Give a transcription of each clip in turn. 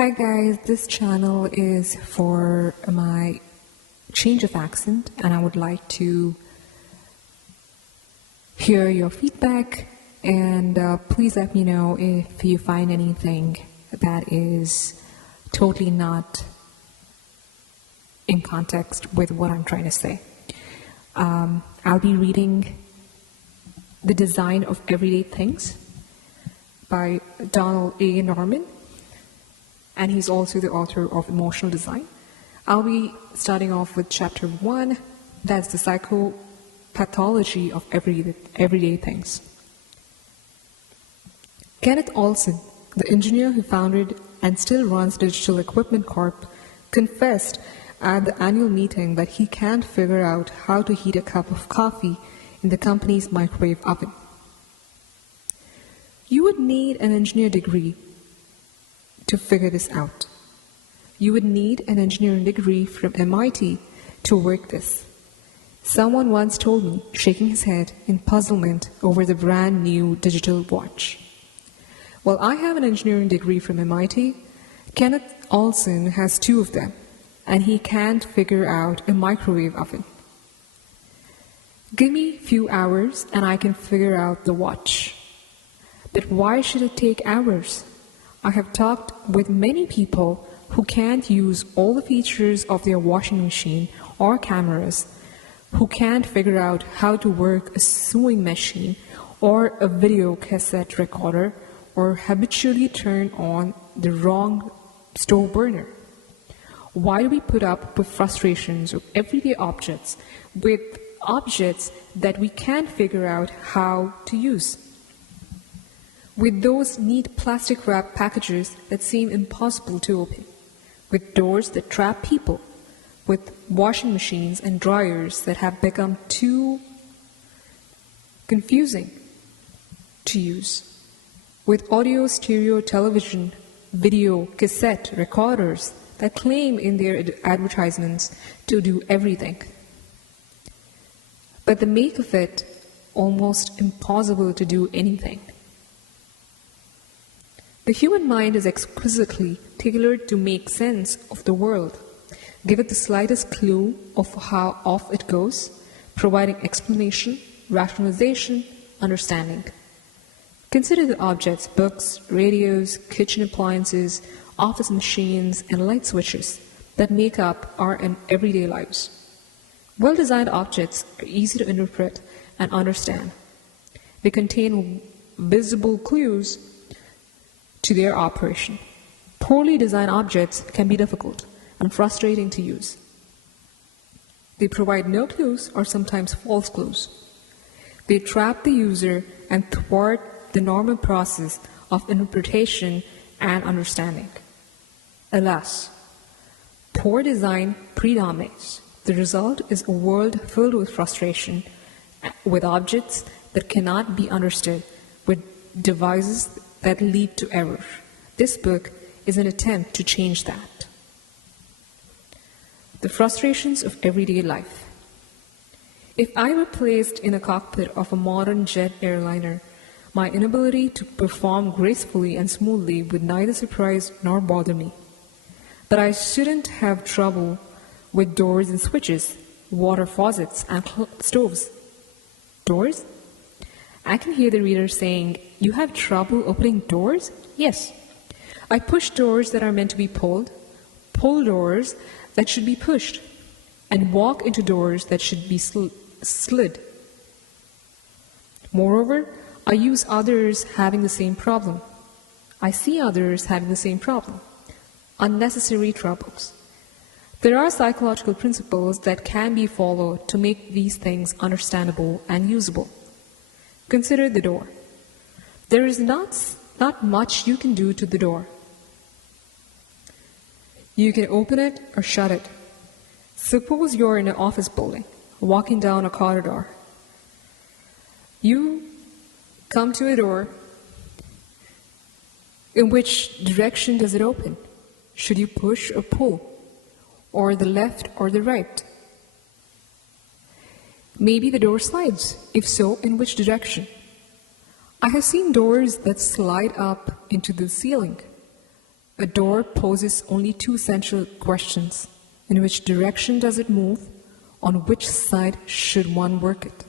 Hi guys, this channel is for my change of accent and I would like to hear your feedback and please let me know if you find anything that is totally not in context with what I'm trying to say. I'll be reading The Design of Everyday Things by Donald A. Norman, and he's also the author of Emotional Design. I'll be starting off with chapter 1, that's the psychopathology of everyday things. Kenneth Olson, the engineer who founded and still runs Digital Equipment Corp., confessed at the annual meeting that he can't figure out how to heat a cup of coffee in the company's microwave oven. You would need an engineer degree to figure this out. You would need an engineering degree from MIT to work this. Someone once told me, shaking his head in puzzlement over the brand new digital watch. Well, I have an engineering degree from MIT. Kenneth Olson has 2 of them, and he can't figure out a microwave oven. Give me a few hours and I can figure out the watch. But why should it take hours? I have talked with many people who can't use all the features of their washing machine or cameras, who can't figure out how to work a sewing machine or a video cassette recorder, or habitually turn on the wrong stove burner. Why do we put up with frustrations of everyday objects with objects that we can't figure out how to use? With those neat plastic wrap packages that seem impossible to open, with doors that trap people, with washing machines and dryers that have become too confusing to use, with audio, stereo, television, video, cassette, recorders that claim in their advertisements to do everything. But they make of it almost impossible to do anything. The human mind is exquisitely tailored to make sense of the world, give it the slightest clue of how off it goes, providing explanation, rationalization, understanding. Consider the objects, books, radios, kitchen appliances, office machines, and light switches that make up our everyday lives. Well-designed objects are easy to interpret and understand. They contain visible clues to their operation. Poorly designed objects can be difficult and frustrating to use. They provide no clues or sometimes false clues. They trap the user and thwart the normal process of interpretation and understanding. Alas, poor design predominates. The result is a world filled with frustration, with objects that cannot be understood, with devices that lead to error. This book is an attempt to change that. The frustrations of everyday life. If I were placed in a cockpit of a modern jet airliner, my inability to perform gracefully and smoothly would neither surprise nor bother me. But I shouldn't have trouble with doors and switches, water faucets and stoves. Doors? I can hear the reader saying, "You have trouble opening doors?" Yes. I push doors that are meant to be pulled, pull doors that should be pushed, and walk into doors that should be slid. Moreover, I use others having the same problem. I see others having the same problem. Unnecessary troubles. There are psychological principles that can be followed to make these things understandable and usable. Consider the door. There is not much you can do to the door. You can open it or shut it. Suppose you're in an office building, walking down a corridor. You come to a door. In which direction does it open? Should you push or pull? Or the left or the right? Maybe the door slides. If so, in which direction? I have seen doors that slide up into the ceiling. A door poses only two central questions. In which direction does it move? On which side should one work it?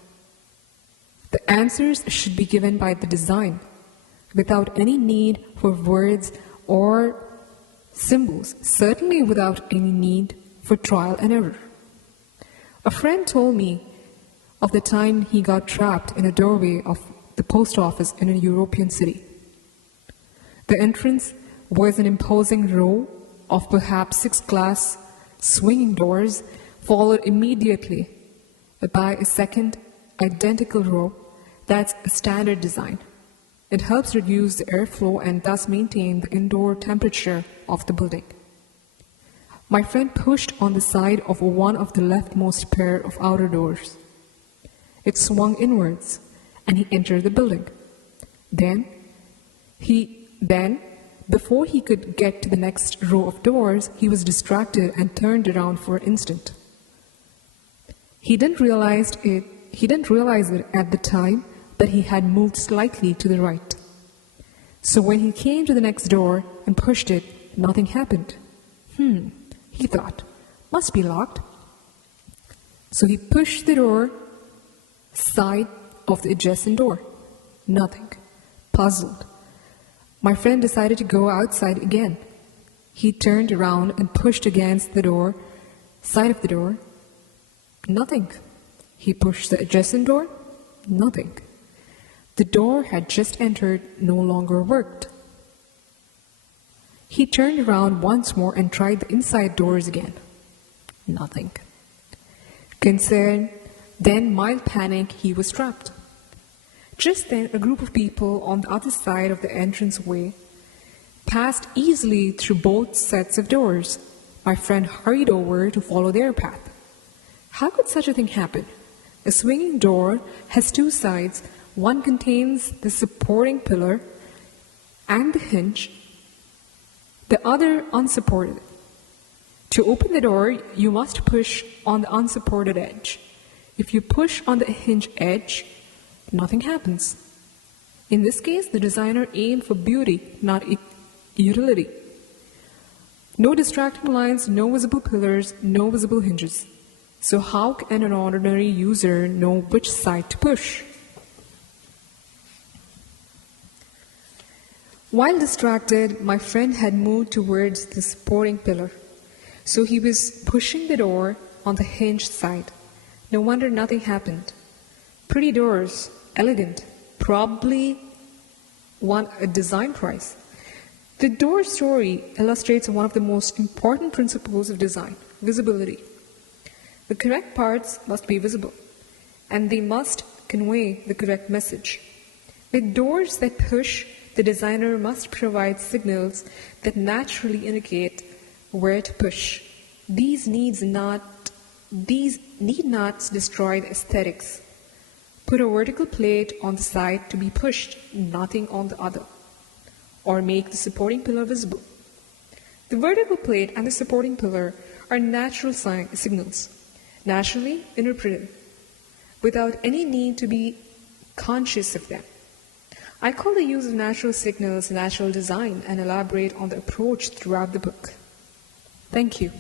The answers should be given by the design, without any need for words or symbols, certainly without any need for trial and error. A friend told me of the time he got trapped in a doorway of the post office in a European city. The entrance was an imposing row of perhaps 6 glass swinging doors, followed immediately by a second identical row. That's a standard design. It helps reduce the airflow and thus maintain the indoor temperature of the building. My friend pushed on the side of one of the leftmost pair of outer doors. It swung inwards, and he entered the building. Then, before he could get to the next row of doors, he was distracted and turned around for an instant. He didn't realize it at the time, but he had moved slightly to the right. So when he came to the next door and pushed it, nothing happened. He thought, must be locked. So he pushed the door side of the adjacent door. Nothing. Puzzled, my friend decided to go outside again. He turned around and pushed against the door, side of the door. Nothing. He pushed the adjacent door. Nothing. The door had just entered no longer worked. He turned around once more and tried the inside doors again. Nothing. Concerned, then mild panic, he was trapped. Just then, a group of people on the other side of the entranceway passed easily through both sets of doors. My friend hurried over to follow their path. How could such a thing happen? A swinging door has 2 sides. One contains the supporting pillar and the hinge, the other unsupported. To open the door, you must push on the unsupported edge. If you push on the hinge edge, nothing happens. In this case, the designer aimed for beauty, not utility. No distracting lines, no visible pillars, no visible hinges. So how can an ordinary user know which side to push? While distracted, my friend had moved towards the supporting pillar. So he was pushing the door on the hinged side. No wonder nothing happened. Pretty doors, elegant, probably won a design prize. The door story illustrates one of the most important principles of design, visibility. The correct parts must be visible, and they must convey the correct message. With doors that push, the designer must provide signals that naturally indicate where to push. These need not destroy the aesthetics. Put a vertical plate on the side to be pushed, nothing on the other, or make the supporting pillar visible. The vertical plate and the supporting pillar are natural signals, naturally interpreted, without any need to be conscious of them. I call the use of natural signals natural design and elaborate on the approach throughout the book. Thank you.